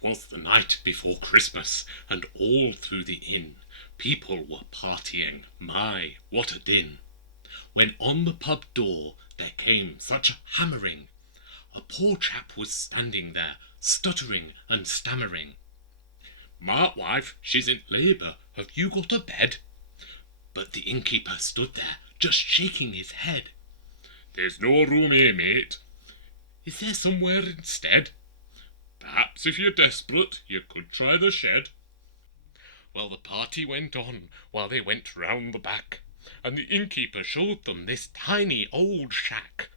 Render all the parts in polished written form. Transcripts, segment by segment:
'Twas the night before Christmas, and all through the inn people were partying. My, what a din! When on the pub door there came such a hammering, a poor chap was standing there, stuttering and stammering. "My wife, she's in labour, have you got a bed?" But the innkeeper stood there, just shaking his head. "There's no room here, mate." "Is there somewhere instead?" "Perhaps if you're desperate, you could try the shed." Well, the party went on while they went round the back, and the innkeeper showed them this tiny old shack,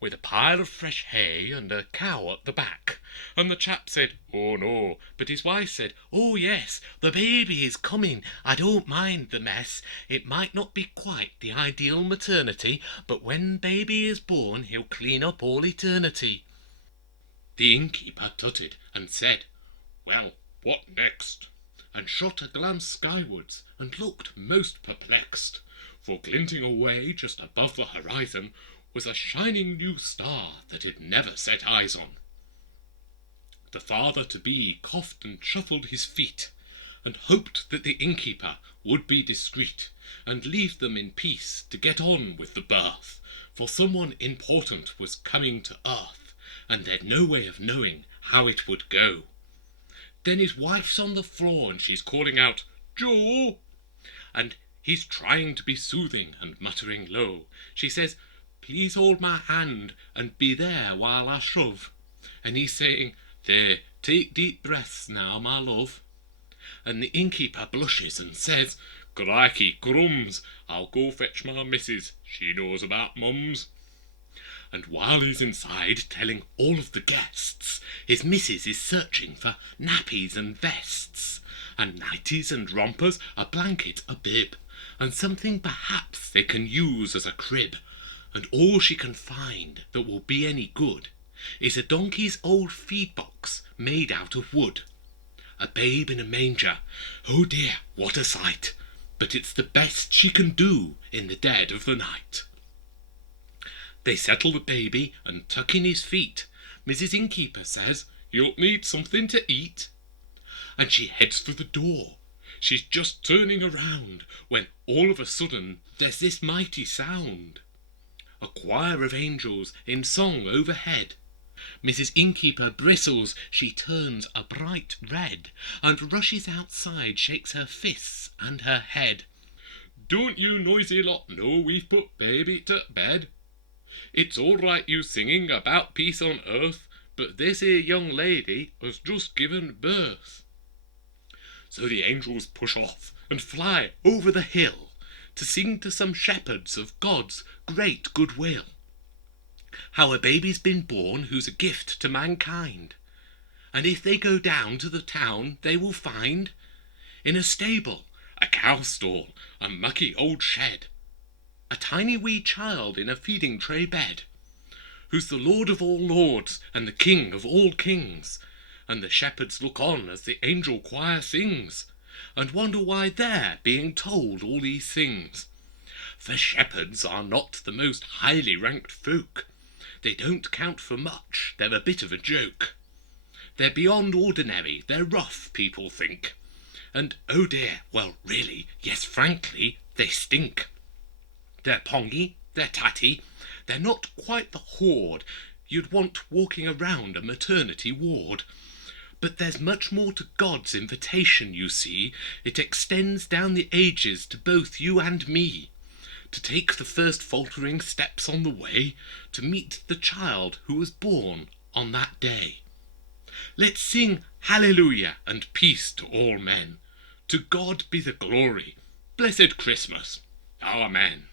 with a pile of fresh hay and a cow at the back. And the chap said, "Oh no," but his wife said, "Oh yes, the baby is coming, I don't mind the mess. It might not be quite the ideal maternity, but when baby is born he'll clean up all eternity." The innkeeper tutted and said, "Well, what next?" and shot a glance skywards and looked most perplexed, for glinting away just above the horizon was a shining new star that he'd never set eyes on. The father-to-be coughed and shuffled his feet, and hoped that the innkeeper would be discreet, and leave them in peace to get on with the birth, for someone important was coming to earth, and they'd no way of knowing how it would go. Then his wife's on the floor, and she's calling out, "Joe!" And he's trying to be soothing and muttering low. She says, "Please hold my hand and be there while I shove." And he's saying, "There, take deep breaths now, my love." And the innkeeper blushes and says, "Crikey, crumbs, I'll go fetch my missus, she knows about mums." And while he's inside telling all of the guests, his missus is searching for nappies and vests, and nighties and rompers, a blanket, a bib, and something perhaps they can use as a crib. And all she can find that will be any good is a donkey's old feed box made out of wood. A babe in a manger. Oh dear, what a sight! But it's the best she can do in the dead of the night. They settle the baby and tuck in his feet. Mrs. Innkeeper says, "You'll need something to eat." And she heads for the door. She's just turning around when all of a sudden there's this mighty sound. A choir of angels in song overhead. Mrs. Innkeeper bristles, she turns a bright red, and rushes outside, shakes her fists and her head. "Don't you noisy lot know we've put baby to bed? It's all right you singing about peace on earth, but this here young lady has just given birth." So the angels push off and fly over the hill to sing to some shepherds of God's great goodwill. How a baby's been born who's a gift to mankind. And if they go down to the town, they will find, in a stable, a cow stall, a mucky old shed, a tiny wee child in a feeding tray bed, who's the Lord of all lords and the King of all kings. And the shepherds look on as the angel choir sings, and wonder why they're being told all these things. For shepherds are not the most highly ranked folk. They don't count for much, they're a bit of a joke. They're beyond ordinary, they're rough, people think. And oh dear, well really, yes frankly, they stink. They're pongy, they're tatty, they're not quite the horde you'd want walking around a maternity ward. But there's much more to God's invitation, you see. It extends down the ages to both you and me, to take the first faltering steps on the way to meet the child who was born on that day. Let's sing hallelujah and peace to all men. To God be the glory. Blessed Christmas. Amen.